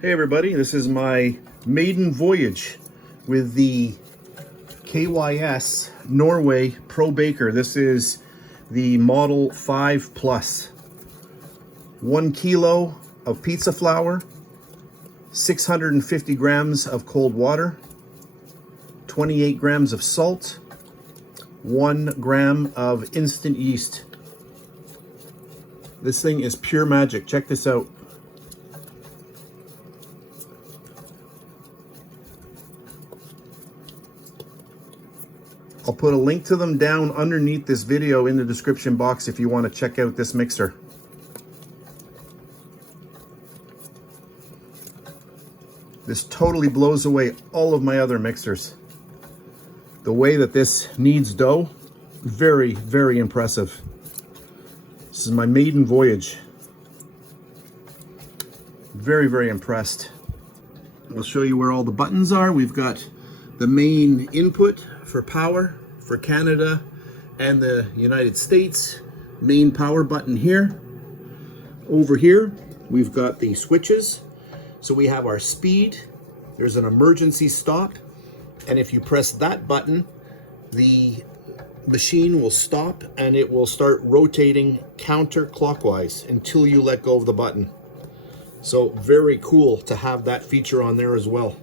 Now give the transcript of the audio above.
Hey everybody, this is my maiden voyage with the KYS Norway Pro Baker. This is the Model 5 Plus. 1 kilo of pizza flour, 650 grams of cold water, 28 grams of salt, 1 gram of instant yeast. This thing is pure magic. Check this out. I'll put a link to them down underneath this video in the description box if you want to check out this mixer. This totally blows away all of my other mixers. The way that this kneads dough, very, very impressive. This is my maiden voyage. Very, very impressed. I'll show you where all the buttons are. We've got the main input for power for Canada and the United States. Main power button here. Over here, we've got the switches. So we have our speed. There's an emergency stop. And if you press that button, the machine will stop and it will start rotating counterclockwise until you let go of the button. So very cool to have that feature on there as well.